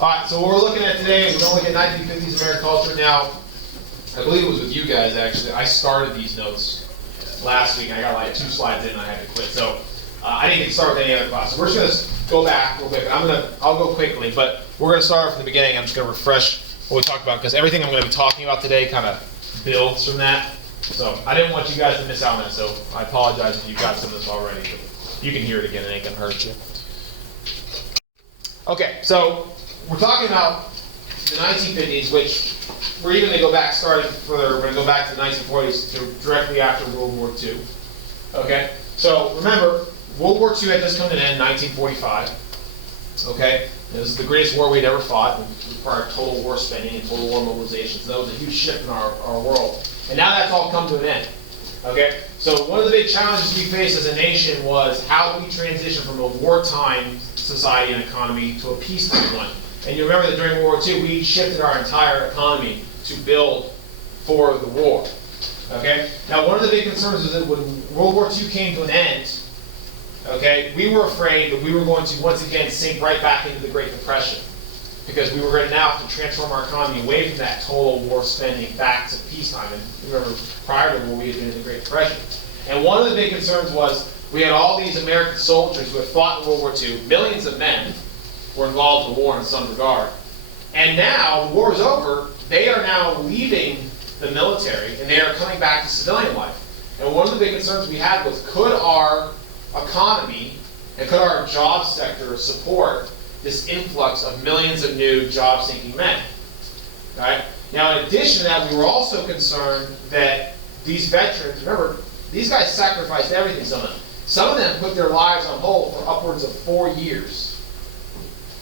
All right, so what we're looking at today is we're going to look at 1950s American culture. Now, I believe it was with you guys, actually. I started these notes last week, and I got like 2 slides in, and I had to quit. So I didn't get to start with any other class. So we're just going to go back real quick. I'll go quickly, but we're going to start from the beginning. I'm just going to refresh what we talked about, because everything I'm going to be talking about today kind of builds from that. So I didn't want you guys to miss out on that, so I apologize if you got some of this already. But you can hear it again, it ain't going to hurt you. Okay, so we're talking about the 1950s, which we're even going to go back, starting further, we're going to go back to the 1940s, to directly after World War II. Okay, so remember, World War II had just come to an end in 1945. Okay, this is the greatest war we'd ever fought. It required total war spending and total war mobilization. So that was a huge shift in our world. And now that's all come to an end. Okay, so one of the big challenges we faced as a nation was how do we transition from a wartime society and economy to a peacetime one. And you remember that during World War II, we shifted our entire economy to build for the war. Okay? Now, one of the big concerns is that when World War II came to an end, okay, we were afraid that we were going to once again sink right back into the Great Depression, because we were going to now have to transform our economy away from that total war spending back to peacetime. And remember, prior to the war, we had been in the Great Depression. And one of the big concerns was we had all these American soldiers who had fought in World War II. Millions of men were involved in the war in some regard. And now, the war is over, they are now leaving the military, and they are coming back to civilian life. And one of the big concerns we had was, could our economy and could our job sector support this influx of millions of new job-seeking men? Right? Now, in addition to that, we were also concerned that these veterans, remember, these guys sacrificed everything, some of them. Some of them put their lives on hold for upwards of 4 years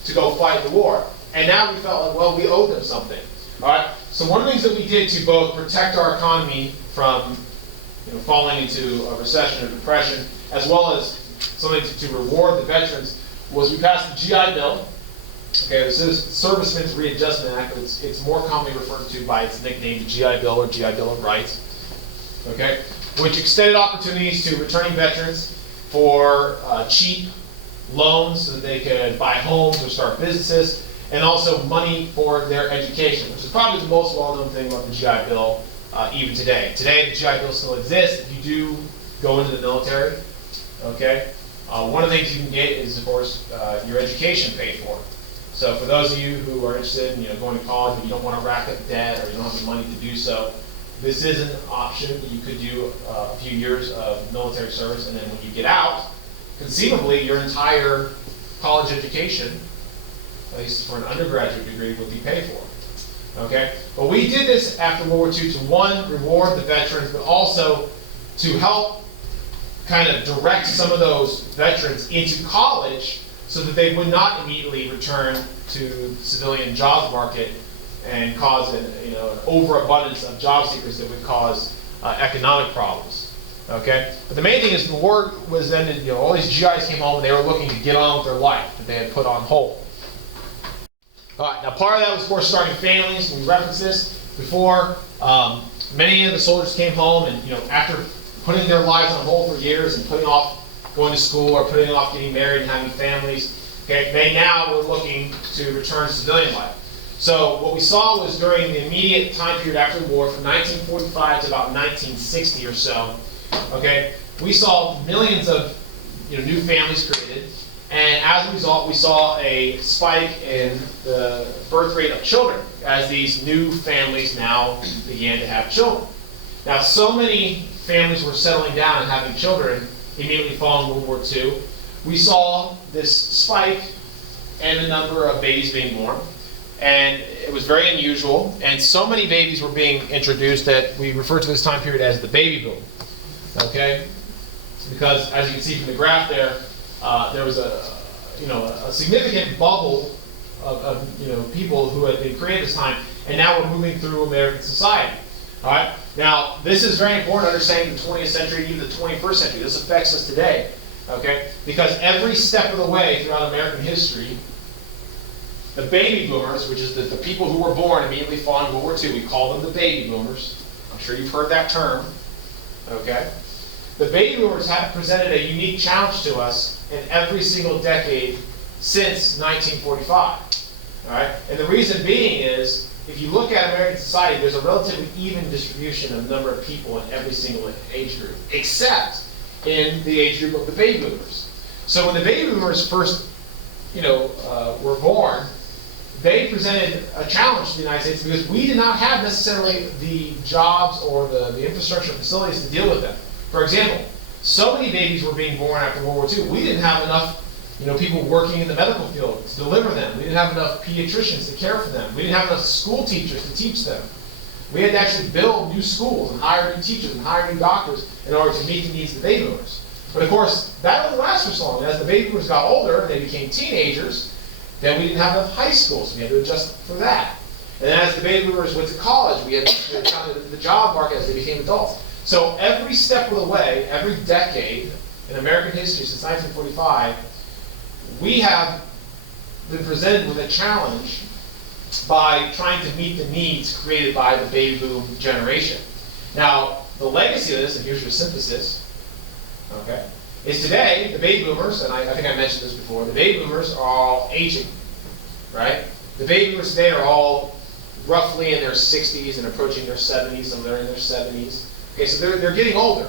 to go fight the war. And now we felt like, well, we owe them something. All right? So one of the things that we did to both protect our economy from falling into a recession or depression, as well as something to reward the veterans, was we passed the GI Bill. Okay, this is Servicemen's Readjustment Act, but it's more commonly referred to by its nickname, the GI Bill or GI Bill of Rights. Okay, which extended opportunities to returning veterans for cheap loans so that they could buy homes or start businesses, and also money for their education, which is probably the most well-known thing about the GI Bill even today. Today, the GI Bill still exists if you do go into the military. Okay, one of the things you can get is, of course, your education paid for. So for those of you who are interested in going to college but you don't want to rack up debt or you don't have the money to do so, this is an option. You could do a few years of military service, and then when you get out, conceivably your entire college education, at least for an undergraduate degree, would be paid for. Okay? But we did this after World War II to, one, reward the veterans, but also to help kind of direct some of those veterans into college so that they would not immediately return to the civilian jobs market and cause an overabundance of job seekers that would cause economic problems. Okay? But the main thing is the war was ended, all these GIs came home and they were looking to get on with their life that they had put on hold. All right, now part of that was, of course, starting families. We referenced this before. Many of the soldiers came home and, after putting their lives on hold for years and putting off going to school or putting off getting married and having families, okay, they now were looking to return to civilian life. So what we saw was during the immediate time period after the war, from 1945 to about 1960 or so, okay, we saw millions of new families created, and as a result, we saw a spike in the birth rate of children as these new families now began to have children. Now, so many families were settling down and having children immediately following World War II. We saw this spike in the number of babies being born, and it was very unusual, and so many babies were being introduced that we refer to this time period as the baby boom. Okay? Because as you can see from the graph there, there was a significant bubble of people who had been created this time, and now we're moving through American society. All right? Now, this is very important to understand the 20th century and even the 21st century. This affects us today. Okay? Because every step of the way throughout American history, the baby boomers, which is the people who were born immediately following World War II, we call them the baby boomers. I'm sure you've heard that term. Okay? The baby boomers have presented a unique challenge to us in every single decade since 1945. All right? And the reason being is, if you look at American society, there's a relatively even distribution of the number of people in every single age group, except in the age group of the baby boomers. So when the baby boomers first, were born, they presented a challenge to the United States because we did not have necessarily the jobs or the infrastructure facilities to deal with them. For example, so many babies were being born after World War II. We didn't have enough people working in the medical field to deliver them. We didn't have enough pediatricians to care for them. We didn't have enough school teachers to teach them. We had to actually build new schools and hire new teachers and hire new doctors in order to meet the needs of the baby boomers. But of course, that didn't last for so long. As the baby boomers got older and they became teenagers, then we didn't have enough high schools. We had to adjust for that. And then as the baby boomers went to college, we had the job market as they became adults. So every step of the way, every decade in American history since 1945, we have been presented with a challenge by trying to meet the needs created by the baby boom generation. Now, the legacy of this, and here's your synthesis, okay, is today, the baby boomers, and I think I mentioned this before, the baby boomers are all aging, right? The baby boomers today are all roughly in their 60s and approaching their 70s, some of them are in their 70s. Okay, so they're getting older.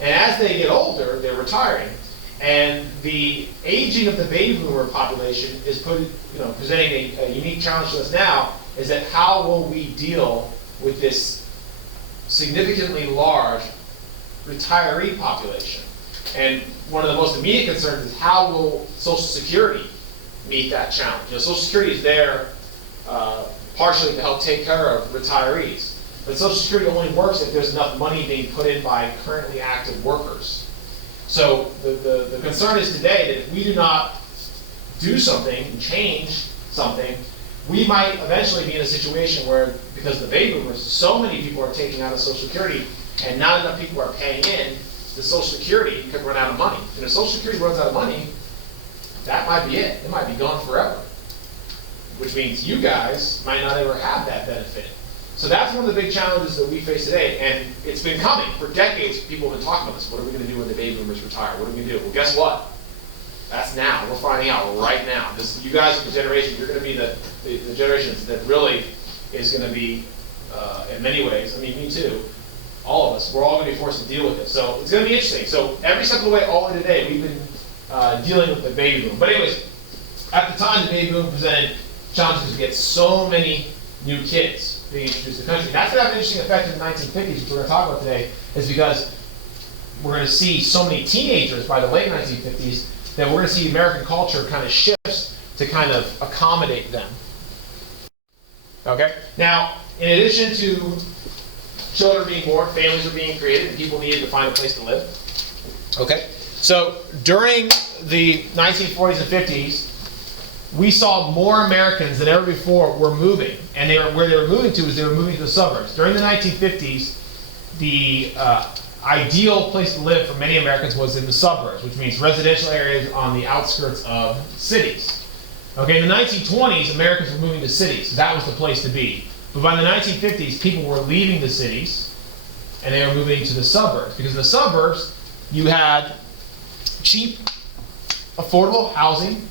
And as they get older, they're retiring. And the aging of the baby boomer population is presenting a unique challenge to us now, is that how will we deal with this significantly large retiree population? And one of the most immediate concerns is how will Social Security meet that challenge? Social Security is there partially to help take care of retirees. But Social Security only works if there's enough money being put in by currently active workers. So the concern is today that if we do not do something and change something, we might eventually be in a situation where, because of the baby boomers, so many people are taking out of Social Security and not enough people are paying in, the Social Security could run out of money. And if Social Security runs out of money, that might be it. It might be gone forever. Which means you guys might not ever have that benefit. So that's one of the big challenges that we face today, and it's been coming for decades. People have been talking about this. What are we going to do when the baby boomers retire? What are we going to do? Well, guess what? That's now. We're finding out right now. You guys are the generation. You're going to be the generation that really is going to be, in many ways. I mean, me too. All of us. We're all going to be forced to deal with it. So it's going to be interesting. So every step of the way, all the way today, we've been dealing with the baby boom. But anyways, at the time, the baby boom presented challenges to get so many new kids being introduced to the country. That's going to have an interesting effect in the 1950s, which we're going to talk about today, is because we're going to see so many teenagers by the late 1950s that we're going to see American culture kind of shifts to kind of accommodate them. Okay? Now, in addition to children being born, families are being created, and people needed to find a place to live. Okay? So during the 1940s and 50s, we saw more Americans than ever before were moving. And where they were moving to is they were moving to the suburbs. During the 1950s, the ideal place to live for many Americans was in the suburbs, which means residential areas on the outskirts of cities. Okay, in the 1920s, Americans were moving to cities. That was the place to be. But by the 1950s, people were leaving the cities, and they were moving to the suburbs. Because in the suburbs, you had cheap, affordable housing.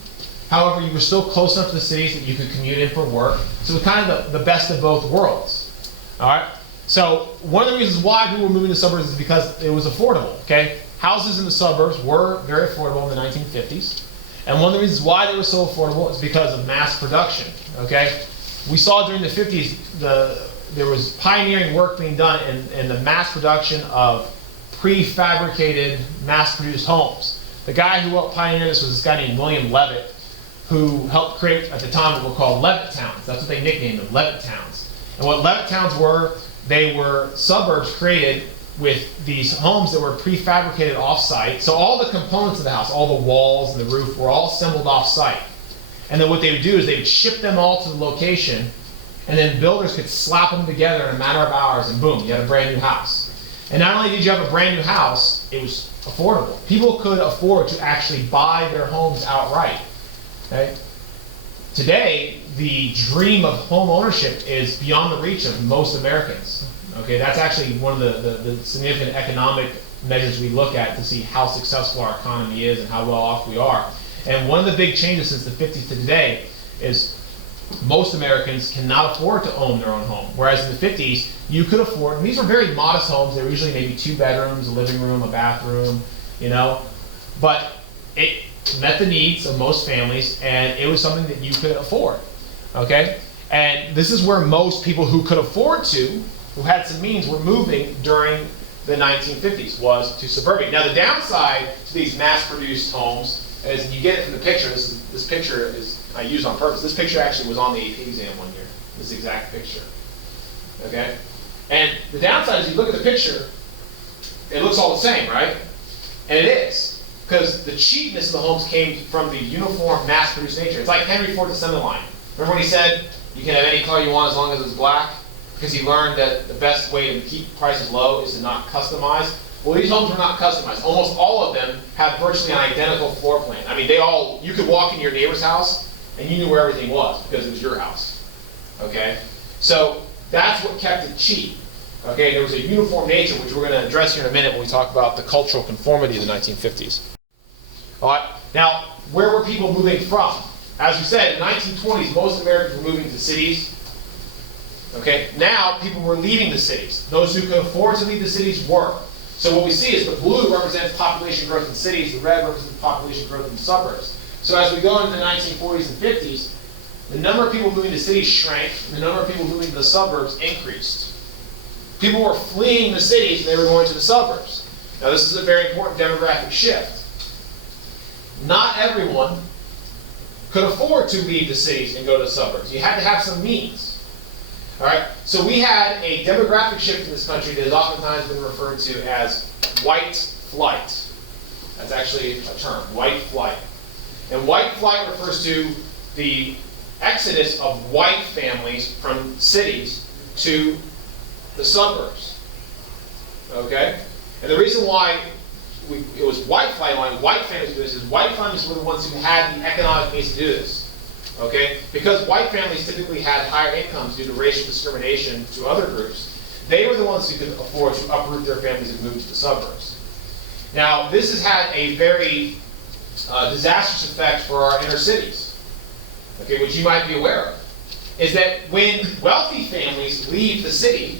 However, you were still close enough to the cities that you could commute in for work. So it was kind of the best of both worlds. All right? So one of the reasons why people were moving to suburbs is because it was affordable. Okay? Houses in the suburbs were very affordable in the 1950s. And one of the reasons why they were so affordable is because of mass production. Okay? We saw during the 50s there was pioneering work being done in the mass production of prefabricated, mass-produced homes. The guy who helped pioneer this was this guy named William Levitt, who helped create, at the time, what were called Levitt towns. That's what they nicknamed them, Levitt towns. And what Levitt towns were, they were suburbs created with these homes that were prefabricated off-site. So all the components of the house, all the walls and the roof, were all assembled off-site. And then what they would do is they would ship them all to the location, and then builders could slap them together in a matter of hours, and boom, you had a brand new house. And not only did you have a brand new house, it was affordable. People could afford to actually buy their homes outright. Okay? Today, the dream of home ownership is beyond the reach of most Americans. Okay, that's actually one of the significant economic measures we look at to see how successful our economy is and how well off we are. And one of the big changes since the 50s to today is most Americans cannot afford to own their own home. Whereas in the 50s, you could afford, and these were very modest homes. They were usually maybe 2 bedrooms, a living room, a bathroom, you know. But it met the needs of most families, and it was something that you could afford, okay? And this is where most people who could afford to, who had some means, were moving during the 1950s, was to suburbia. Now the downside to these mass-produced homes, as you get it from the picture, this picture is, I used on purpose. This picture actually was on the AP exam one year, this exact picture, okay? And the downside is you look at the picture, it looks all the same, right? And it is, because the cheapness of the homes came from the uniform mass-produced nature. It's like Henry Ford's assembly line. Remember when he said, you can have any color you want as long as it's black? Because he learned that the best way to keep prices low is to not customize. Well, these homes were not customized. Almost all of them had virtually an identical floor plan. I mean, you could walk in your neighbor's house and you knew where everything was because it was your house, okay? So that's what kept it cheap, okay? There was a uniform nature, which we're going to address here in a minute when we talk about the cultural conformity of the 1950s. All right, now, where were people moving from? As we said, in the 1920s, most Americans were moving to cities, okay? Now, people were leaving the cities. Those who could afford to leave the cities were. So what we see is the blue represents population growth in cities, the red represents population growth in suburbs. So as we go into the 1940s and 50s, the number of people moving to cities shrank, and the number of people moving to the suburbs increased. People were fleeing the cities and they were going to the suburbs. Now this is a very important demographic shift. Not everyone could afford to leave the cities and go to the suburbs. You had to have some means. All right, so we had a demographic shift in this country that has oftentimes been referred to as white flight. That's actually a term, white flight. And white flight refers to the exodus of white families from cities to the suburbs. Okay? And the reason why it was white flight, why white families do this, is white families were the ones who had the economic means to do this. Okay? Because white families typically had higher incomes due to racial discrimination to other groups, they were the ones who could afford to uproot their families and move to the suburbs. Now, this has had a very disastrous effect for our inner cities, okay, which you might be aware of, is that when wealthy families leave the city,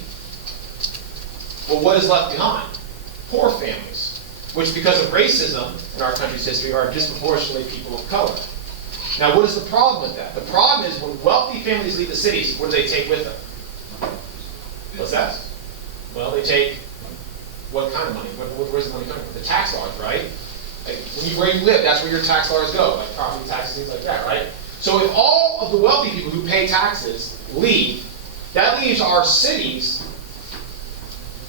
well, what is left behind? Poor families, which because of racism in our country's history are disproportionately people of color. Now, what is the problem with that? The problem is when wealthy families leave the cities, what do they take with them? What's that? Well, they take what kind of money? Where's the money coming from? The tax dollars, right? Like where you live, that's where your tax dollars go, like property taxes, things like that, right? So if all of the wealthy people who pay taxes leave, that leaves our cities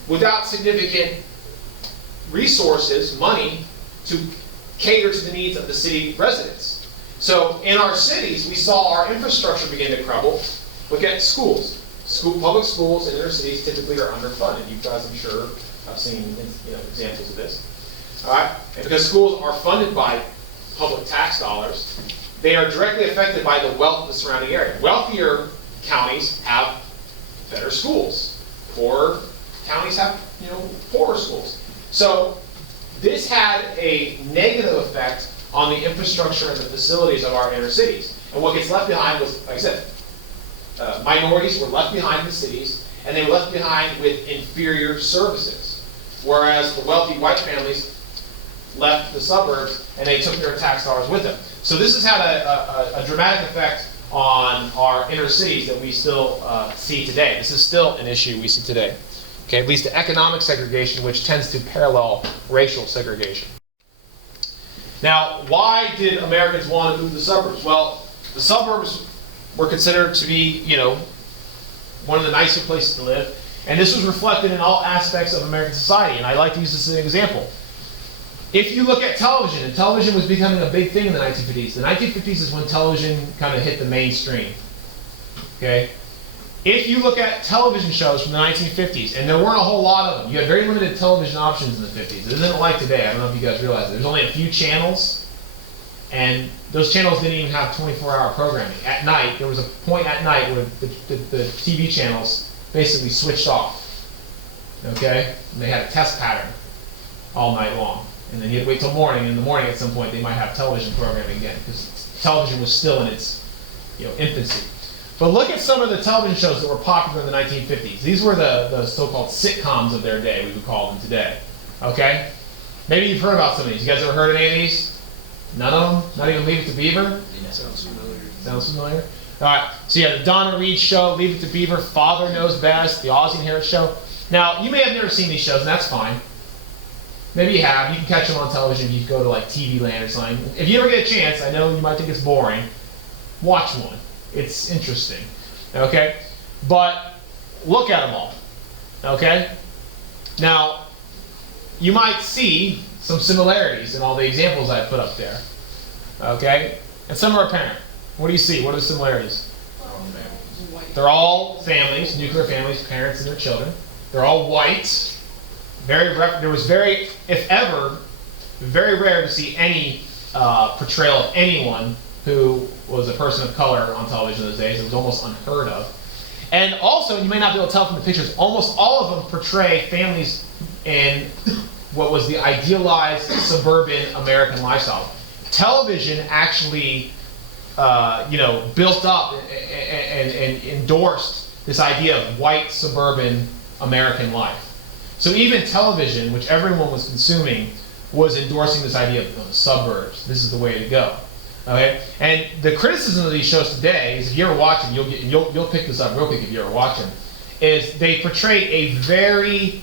without significant resources, money, to cater to the needs of the city residents. So in our cities, we saw our infrastructure begin to crumble. Look at schools. Public schools in inner cities typically are underfunded. You guys, I'm sure, have seen examples of this. All right? And because schools are funded by public tax dollars, they are directly affected by the wealth of the surrounding area. Wealthier counties have better schools. Poorer counties have, poorer schools. So this had a negative effect on the infrastructure and the facilities of our inner cities. And what gets left behind was, like I said, minorities were left behind in the cities, and they were left behind with inferior services. Whereas the wealthy white families left the suburbs and they took their tax dollars with them. So this has had a dramatic effect on our inner cities that we still see today. This is still an issue we see today. Okay, it leads to economic segregation, which tends to parallel racial segregation. Now, why did Americans want to move to the suburbs? Well, the suburbs were considered to be, one of the nicer places to live, and this was reflected in all aspects of American society, and I like to use this as an example. If you look at television, and television was becoming a big thing in the 1950s. The 1950s is when television kind of hit the mainstream, okay? If you look at television shows from the 1950s, and there weren't a whole lot of them, you had very limited television options in the 50s. It isn't like today. I don't know if you guys realize it. There's only a few channels, and those channels didn't even have 24-hour programming. At night, there was a point at night where the TV channels basically switched off, okay? And they had a test pattern all night long. And then you had to wait till morning, and in the morning at some point they might have television programming again, because television was still in its infancy. But look at some of the television shows that were popular in the 1950s. These were the so-called sitcoms of their day, we would call them today. Okay? Maybe you've heard about some of these. You guys ever heard of any of these? None of them? Not even Leave It to Beaver? Yeah, sounds familiar. Sounds familiar? Alright, so you have the Donna Reed Show, Leave It to Beaver, Father Knows Best, the Ozzie and Harris Show. Now, you may have never seen these shows, and that's fine. Maybe you have. You can catch them on television if you go to like TV Land or something. If you ever get a chance, I know you might think it's boring, watch one. It's interesting. Okay? But look at them all. Okay? Now, you might see some similarities in all the examples I put up there. Okay? And some are apparent. What do you see? What are the similarities? They're all families, nuclear families, parents and their children. They're all white. There was very, if ever, very rare to see any portrayal of anyone who was a person of color on television those days. It was almost unheard of. And also, you may not be able to tell from the pictures, almost all of them portray families in what was the idealized suburban American lifestyle. Television actually, built up and endorsed this idea of white suburban American life. So even television, which everyone was consuming, was endorsing this idea of the suburbs. This is the way to go. Okay? And the criticism of these shows today is, if you ever watch them, you'll pick this up real quick if you ever watch them, is they portray a very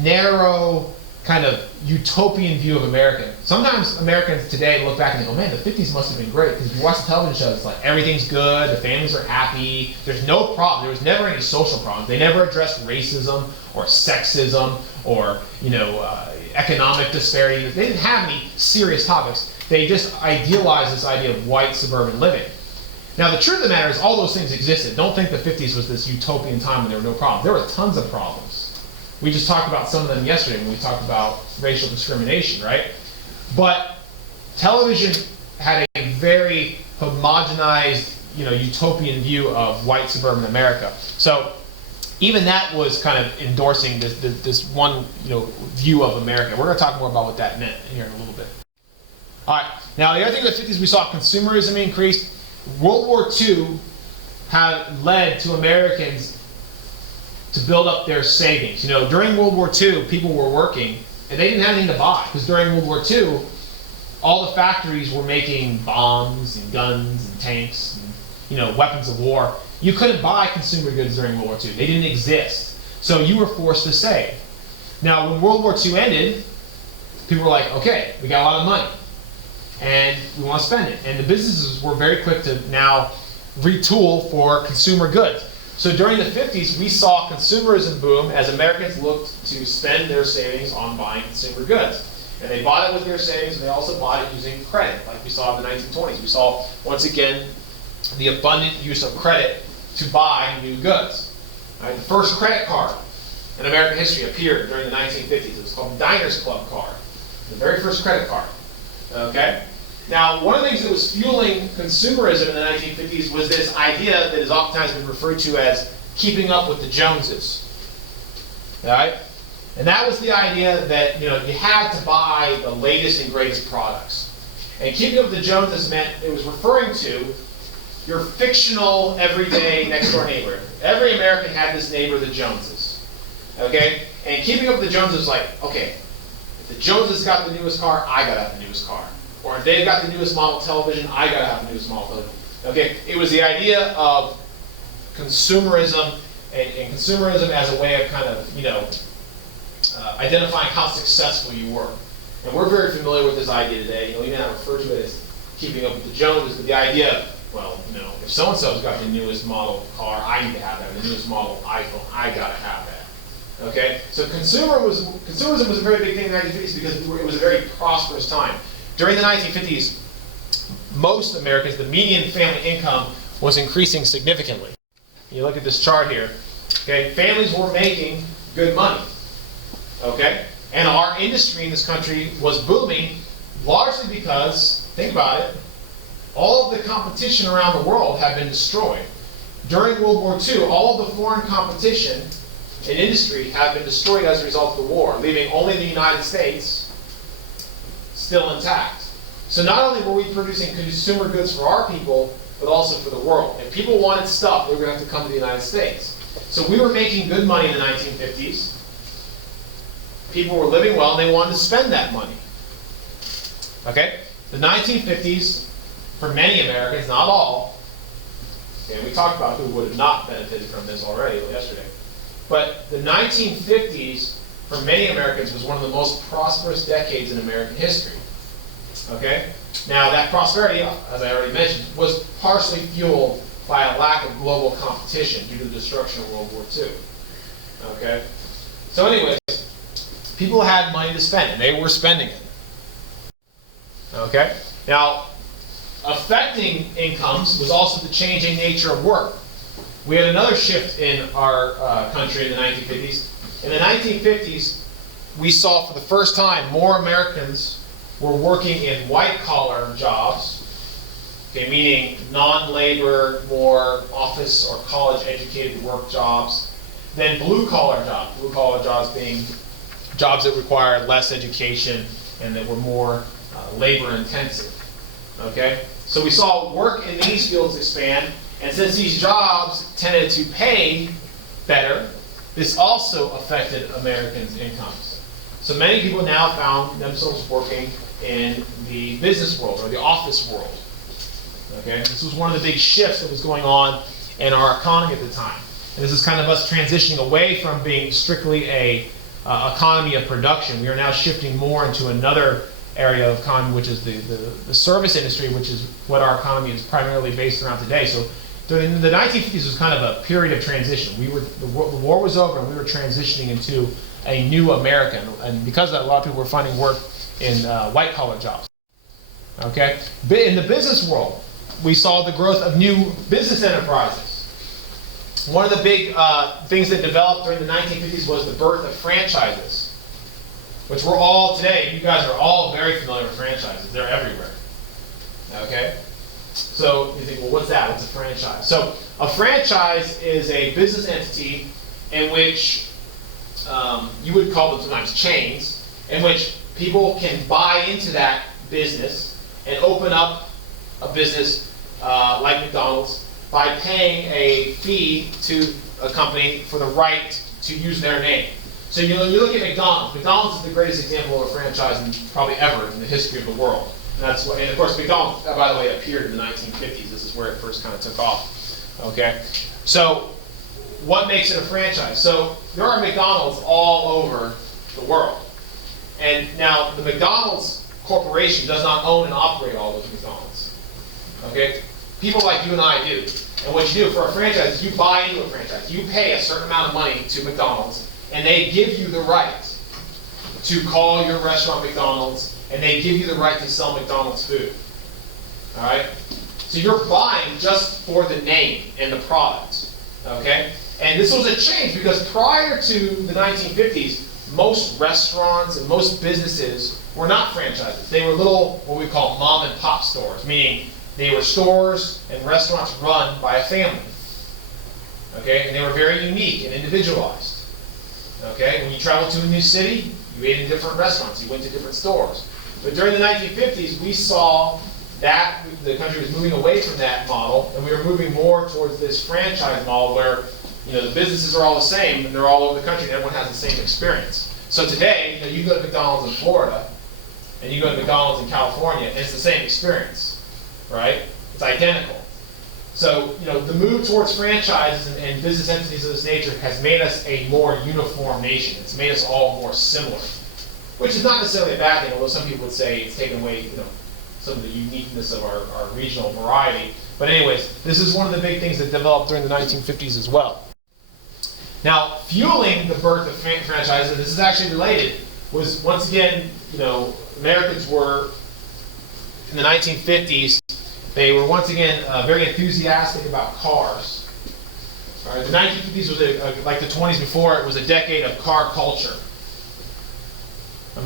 narrow kind of utopian view of America. Sometimes Americans today look back and they go, man, the 50s must have been great, because if you watch the television shows, it's like everything's good, the families are happy, there's no problem, there was never any social problems. They never addressed racism or sexism or economic disparity. They didn't have any serious topics. They just idealized this idea of white suburban living. Now the truth of the matter is all those things existed. Don't think the 50s was this utopian time when there were no problems. There were tons of problems. We just talked about some of them yesterday when we talked about racial discrimination, right? But television had a very homogenized, utopian view of white suburban America. So even that was kind of endorsing this one, view of America. We're going to talk more about what that meant here in a little bit. All right. Now the other thing in the 50s, we saw consumerism increased. World War II had led to Americans to build up their savings. During World War II, people were working and they didn't have anything to buy, because during World War II, all the factories were making bombs and guns and tanks and weapons of war. You couldn't buy consumer goods during World War II. They didn't exist. So you were forced to save. Now, when World War II ended, people were like, okay, we got a lot of money and we want to spend it. And the businesses were very quick to now retool for consumer goods. So during the 50s, we saw consumerism boom as Americans looked to spend their savings on buying consumer goods. And they bought it with their savings, and they also bought it using credit, like we saw in the 1920s. We saw, once again, the abundant use of credit to buy new goods. Right? The first credit card in American history appeared during the 1950s. It was called the Diners Club card, the very first credit card. Okay? Now, one of the things that was fueling consumerism in the 1950s was this idea that has oftentimes been referred to as keeping up with the Joneses. All right? And that was the idea that you had to buy the latest and greatest products. And keeping up with the Joneses meant it was referring to your fictional, everyday, next-door neighbor. Every American had this neighbor, the Joneses. Okay? And keeping up with the Joneses was like, okay, if the Joneses got the newest car, I gotta have the newest car. Or if they've got the newest model television, I gotta have the newest model television. Okay? It was the idea of consumerism, and consumerism as a way of kind of, identifying how successful you were. And we're very familiar with this idea today. We may not refer to it as keeping up with the Joneses, but the idea, if so-and-so's got the newest model car, I need to have that. The newest model iPhone, I gotta have that. Okay? So consumerism was a very big thing in the 1950s because it was a very prosperous time. During the 1950s, most Americans, the median family income was increasing significantly. You look at this chart here. Okay? Families were making good money. Okay? And our industry in this country was booming largely because, think about it, all of the competition around the world had been destroyed. During World War II, all of the foreign competition in industry had been destroyed as a result of the war, leaving only the United States still intact. So not only were we producing consumer goods for our people, but also for the world. If people wanted stuff, they were going to have to come to the United States. So we were making good money in the 1950s. People were living well, and they wanted to spend that money. Okay? The 1950s, for many Americans, not all, and we talked about who would have not benefited from this already yesterday, but the 1950s, for many Americans, was one of the most prosperous decades in American history. Okay? Now, that prosperity, as I already mentioned, was partially fueled by a lack of global competition due to the destruction of World War II. Okay? So anyways, people had money to spend, and they were spending it. Okay? Now, affecting incomes was also the changing nature of work. We had another shift in our country in the 1950s. In the 1950s, we saw for the first time more Americans were working in white-collar jobs, okay, meaning non-labor, more office or college-educated work jobs, than blue-collar jobs. Blue-collar jobs being jobs that require less education and that were more labor-intensive. Okay, so we saw work in these fields expand, and since these jobs tended to pay better, this also affected Americans' incomes. So many people now found themselves working in the business world or the office world. Okay, this was one of the big shifts that was going on in our economy at the time. And this is kind of us transitioning away from being strictly a economy of production. We are now shifting more into another area of economy, which is the service industry, which is what our economy is primarily based around today. So during the 1950s was kind of a period of transition. The war was over, and we were transitioning into a new America. And because of that, a lot of people were finding work in white-collar jobs. Okay? In the business world, we saw the growth of new business enterprises. One of the big things that developed during the 1950s was the birth of franchises, which we're all today, you guys are all very familiar with franchises. They're everywhere. Okay? So you think, well, what's that? What's a franchise? So a franchise is a business entity in which you would call them sometimes chains, in which people can buy into that business and open up a business like McDonald's by paying a fee to a company for the right to use their name. So you look at McDonald's. McDonald's is the greatest example of a franchise probably ever in the history of the world. And of course, McDonald's, by the way, appeared in the 1950s. This is where it first kind of took off. Okay, so what makes it a franchise? So there are McDonald's all over the world, and now the McDonald's corporation does not own and operate all those McDonald's. Okay, people like you and I do. And what you do for a franchise is you buy into a franchise. You pay a certain amount of money to McDonald's, and they give you the right to call your restaurant McDonald's, and they give you the right to sell McDonald's food. All right? So you're buying just for the name and the product. Okay? And this was a change because prior to the 1950s, most restaurants and most businesses were not franchises. They were little, what we call mom and pop stores, meaning they were stores and restaurants run by a family. Okay? And they were very unique and individualized. Okay, when you traveled to a new city, you ate in different restaurants, you went to different stores. But during the 1950s, we saw that the country was moving away from that model, and we were moving more towards this franchise model where the businesses are all the same, and they're all over the country, and everyone has the same experience. So today, you go to McDonald's in Florida, and you go to McDonald's in California, and it's the same experience, right? It's identical. So, the move towards franchises and business entities of this nature has made us a more uniform nation. It's made us all more similar, which is not necessarily a bad thing, although some people would say it's taken away, some of the uniqueness of our regional variety. But anyways, this is one of the big things that developed during the 1950s as well. Now, fueling the birth of franchises, this is actually related, was once again, Americans were, in the 1950s, they were once again very enthusiastic about cars. All right, the 1950s was like the 20s before, it was a decade of car culture.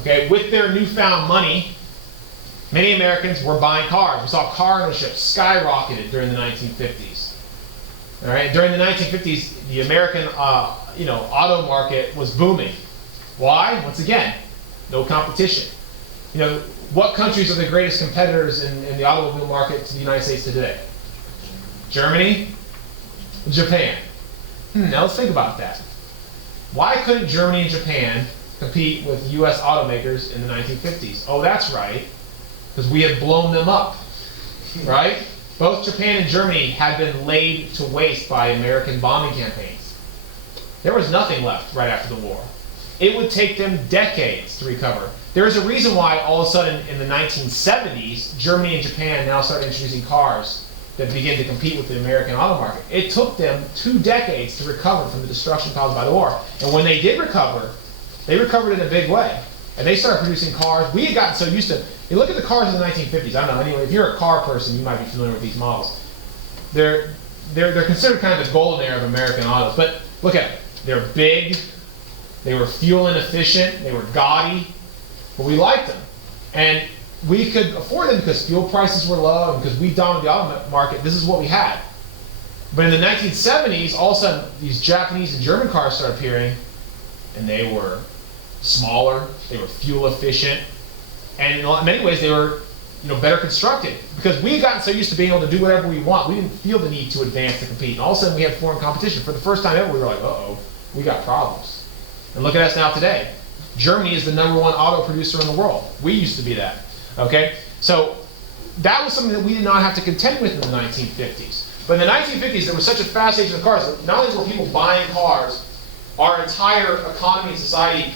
Okay, with their newfound money, many Americans were buying cars. We saw car ownership skyrocketed during the 1950s. All right, during the 1950s, the American auto market was booming. Why? Once again, no competition. What countries are the greatest competitors in the automobile market to the United States today? Germany, Japan. Now let's think about that. Why couldn't Germany and Japan compete with US automakers in the 1950s? Oh, that's right, because we had blown them up, right? Both Japan and Germany had been laid to waste by American bombing campaigns. There was nothing left right after the war. It would take them decades to recover. There's a reason why all of a sudden in the 1970s, Germany and Japan now started introducing cars that begin to compete with the American auto market. It took them 2 decades to recover from the destruction caused by the war. And when they did recover, they recovered in a big way. And they started producing cars. We had gotten so used to, you look at the cars in the 1950s, I don't know, anyway, if you're a car person, you might be familiar with these models. They're considered kind of the golden era of American autos. But look at it. They're big, they were fuel inefficient, they were gaudy, but we liked them. And we could afford them because fuel prices were low and because we dominated the auto market. This is what we had. But in the 1970s, all of a sudden, these Japanese and German cars started appearing, and they were smaller, they were fuel efficient, and in many ways they were better constructed. Because we had gotten so used to being able to do whatever we want, we didn't feel the need to advance to compete. And all of a sudden we had foreign competition. For the first time ever, we were like, uh-oh, we got problems. And look at us now today. Germany is the #1 auto producer in the world. We used to be that. Okay? So that was something that we did not have to contend with in the 1950s. But in the 1950s, there was such a fascination with cars that not only were people buying cars, our entire economy and society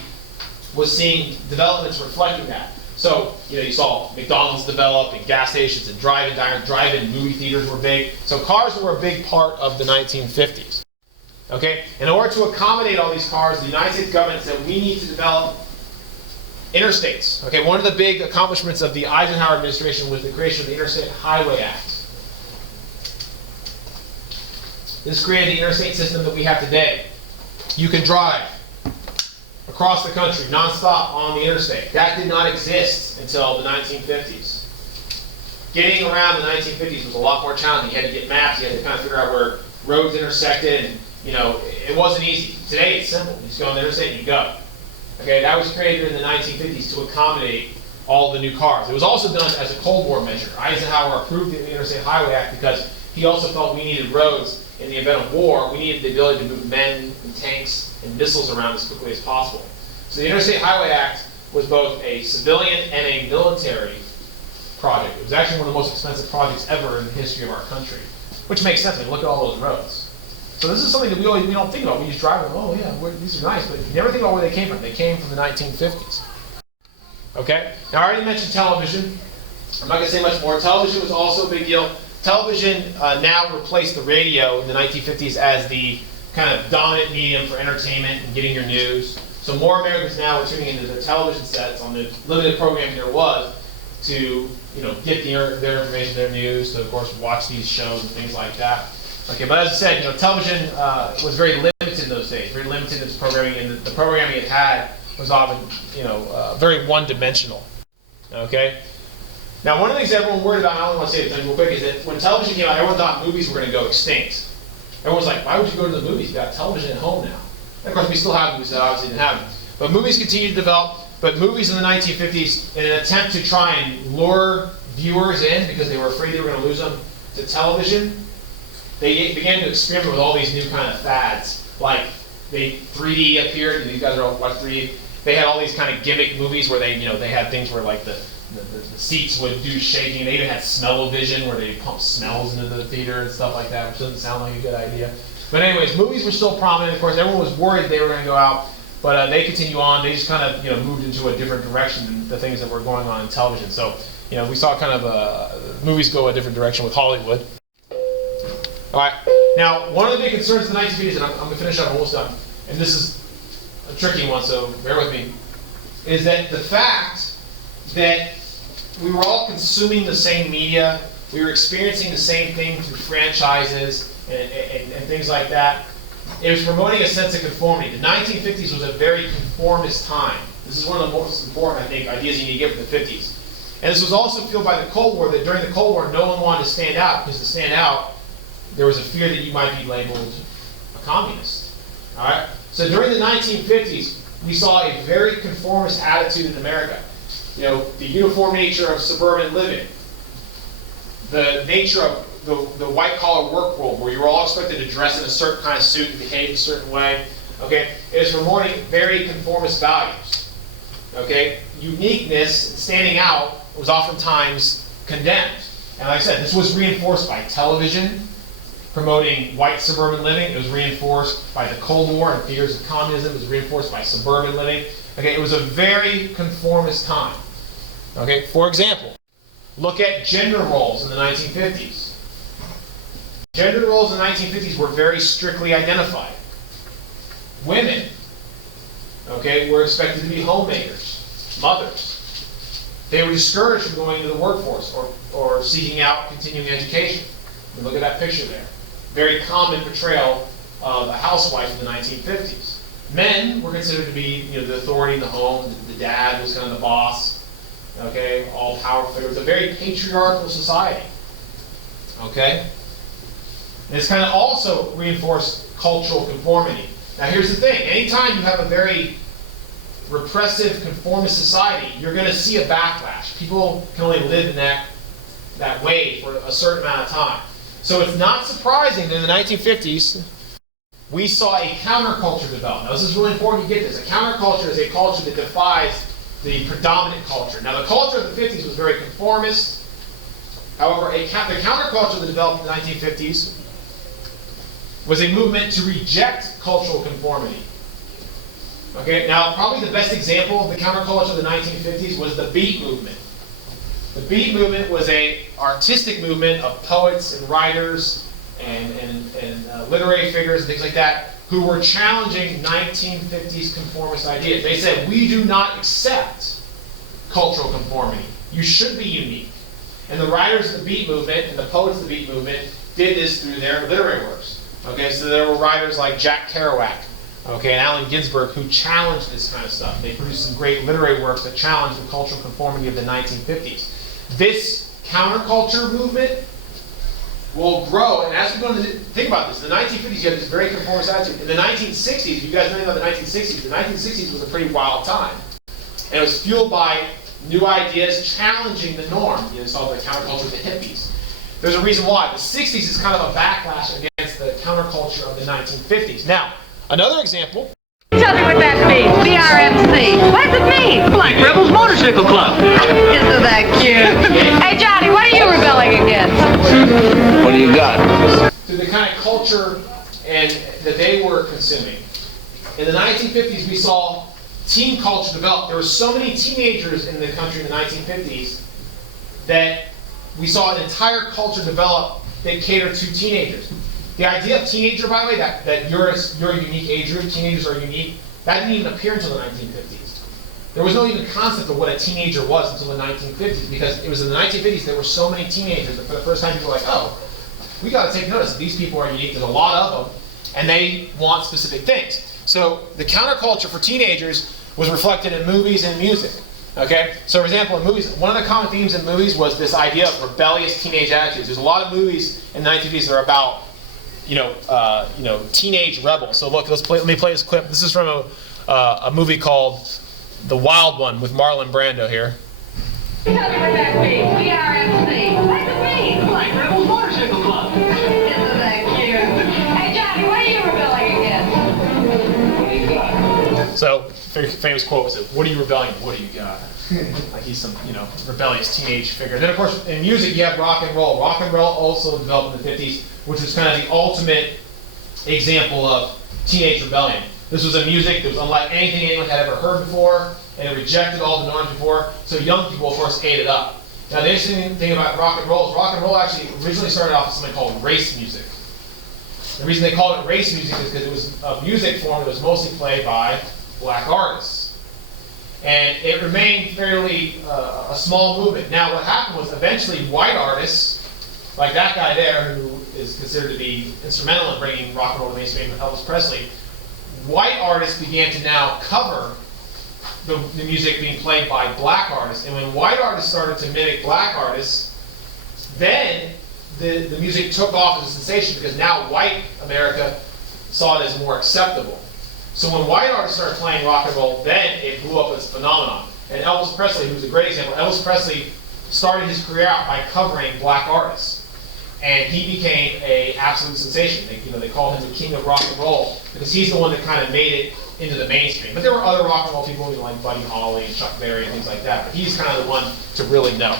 was seeing developments reflecting that. So, you saw McDonald's develop and gas stations and drive-in movie theaters were big. So cars were a big part of the 1950s. Okay? In order to accommodate all these cars, the United States government said we need to develop interstates. Okay, one of the big accomplishments of the Eisenhower administration was the creation of the Interstate Highway Act. This created the interstate system that we have today. You can drive across the country nonstop on the interstate. That did not exist until the 1950s. Getting around the 1950s was a lot more challenging. You had to get maps, you had to kind of figure out where roads intersected, and it wasn't easy. Today it's simple. You just go on the interstate and you go. Okay, that was created in the 1950s to accommodate all the new cars. It was also done as a Cold War measure. Eisenhower approved the Interstate Highway Act because he also felt we needed roads in the event of war. We needed the ability to move men and tanks and missiles around as quickly as possible. So the Interstate Highway Act was both a civilian and a military project. It was actually one of the most expensive projects ever in the history of our country, which makes sense when you look at all those roads. So this is something that we don't think about. We just drive them, oh yeah, these are nice, but you never think about where they came from. They came from the 1950s. Okay? Now I already mentioned television. I'm not going to say much more. Television was also a big deal. Television now replaced the radio in the 1950s as the kind of dominant medium for entertainment and getting your news. So more Americans now are tuning into their television sets on the limited programming there was to get their information, their news, to of course watch these shows and things like that. Okay, but as I said, television was very limited in those days, very limited in its programming, and the programming it had was often, very one-dimensional. Okay. Now, one of the things everyone worried about, and I only want to say this real quick, is that when television came out, everyone thought movies were going to go extinct. Everyone's like, why would you go to the movies? You've got television at home now. And of course, we still have movies that obviously didn't have them. But movies continued to develop. But movies in the 1950s, in an attempt to try and lure viewers in because they were afraid they were going to lose them to television, they began to experiment with all these new kind of fads. Like 3D appeared, and you guys are all watch 3D. They had all these kind of gimmick movies where they had things where like the seats would do shaking. They even had smell-o-vision where they pump smells into the theater and stuff like that, which doesn't sound like a good idea. But anyways, movies were still prominent. Of course, everyone was worried they were going to go out, but they continue on. They just kind of moved into a different direction than the things that were going on in television. So we saw kind of movies go a different direction with Hollywood. All right. Now, one of the big concerns in the 1950s, and I'm going to finish up, I'm almost done, and this is a tricky one, so bear with me, is that the fact that we were all consuming the same media, we were experiencing the same thing through franchises and things like that. It was promoting a sense of conformity. The 1950s was a very conformist time. This is one of the most important, I think, ideas you need to get from the 50s. And this was also fueled by the Cold War, that during the Cold War, no one wanted to stand out, because to stand out, there was a fear that you might be labeled a communist. All right? So during the 1950s, we saw a very conformist attitude in America. The uniform nature of suburban living, the nature of the white-collar work world, where you were all expected to dress in a certain kind of suit and behave a certain way. Okay, it is promoting very conformist values. Okay, uniqueness, standing out, was oftentimes condemned. And like I said, this was reinforced by television, promoting white suburban living. It was reinforced by the Cold War and fears of communism. It was reinforced by suburban living. Okay, it was a very conformist time. Okay, for example, look at gender roles in the 1950s. Gender roles in the 1950s were very strictly identified. Women, okay, were expected to be homemakers, mothers. They were discouraged from going into the workforce or seeking out continuing education. Look at that picture there. Very common portrayal of a housewife in the 1950s. Men were considered to be, the authority in the home. The dad was kind of the boss. Okay, all powerful. It was a very patriarchal society. Okay, and it's kind of also reinforced cultural conformity. Now, here's the thing: anytime you have a very repressive, conformist society, you're going to see a backlash. People can only live in that way for a certain amount of time. So it's not surprising that in the 1950s, we saw a counterculture develop. Now, this is really important to get this. A counterculture is a culture that defies the predominant culture. Now, the culture of the 50s was very conformist. However, the counterculture that developed in the 1950s was a movement to reject cultural conformity. Okay, now probably the best example of the counterculture of the 1950s was the Beat movement. The Beat movement was an artistic movement of poets and writers and literary figures and things like that who were challenging 1950s conformist ideas. They said, we do not accept cultural conformity. You should be unique. And the writers of the Beat movement and the poets of the Beat movement did this through their literary works. Okay, so there were writers like Jack Kerouac, okay, and Allen Ginsberg who challenged this kind of stuff. They produced some great literary works that challenged the cultural conformity of the 1950s. This counterculture movement will grow, and as we go into think about this, in the 1950s you had this very conformist attitude. In the 1960s, you guys know about the 1960s was a pretty wild time. And it was fueled by new ideas challenging the norm. You saw the counterculture of the hippies. There's a reason why. The 60s is kind of a backlash against the counterculture of the 1950s. Now, another example. Tell me what that means. BRMC. What does it mean? Black Rebels Motorcycle Club. Isn't that cute? Hey, Johnny, what are you rebelling against? What do you got? To the kind of culture that they were consuming. In the 1950s, we saw teen culture develop. There were so many teenagers in the country in the 1950s that we saw an entire culture develop that catered to teenagers. The idea of teenager, by the way, that you're a unique age group, teenagers are unique, that didn't even appear until the 1950s. There was no even concept of what a teenager was until the 1950s, because it was in the 1950s there were so many teenagers that for the first time people were like, oh, we got to take notice. These people are unique. There's a lot of them, and they want specific things. So the counterculture for teenagers was reflected in movies and music. Okay, so for example, in movies, one of the common themes in movies was this idea of rebellious teenage attitudes. There's a lot of movies in the 1950s that are about, teenage rebels. So look, let me play this clip. This is from a movie called The Wild One with Marlon Brando here. Tell me what that means. BRMC. What does it mean? Black Rebels Motorcycle Club. Isn't that cute? Hey, Johnny, what are you rebelling against? What do you got? So, famous quote was, "What are you rebelling? What do you got?" Like he's some, rebellious teenage figure. Then, of course, in music, you have rock and roll. Rock and roll also developed in the 50s, which was kind of the ultimate example of teenage rebellion. This was a music that was unlike anything anyone had ever heard before, and it rejected all the norms before, so young people, of course, ate it up. Now, the interesting thing about rock and roll actually originally started off as something called race music. The reason they called it race music is because it was a music form that was mostly played by black artists. And it remained fairly a small movement. Now, what happened was eventually white artists, like that guy there, who is considered to be instrumental in bringing rock and roll to the mainstream, Elvis Presley, white artists began to now cover the music being played by black artists. And when white artists started to mimic black artists, then the music took off as a sensation because now white America saw it as more acceptable. So when white artists started playing rock and roll, then it blew up as a phenomenon. And Elvis Presley, who's a great example, Elvis Presley started his career out by covering black artists. and he became a absolute sensation. They called him the king of rock and roll because he's the one that kind of made it into the mainstream. But there were other rock and roll people, like Buddy Holly and Chuck Berry and things like that. But he's kind of the one to really know.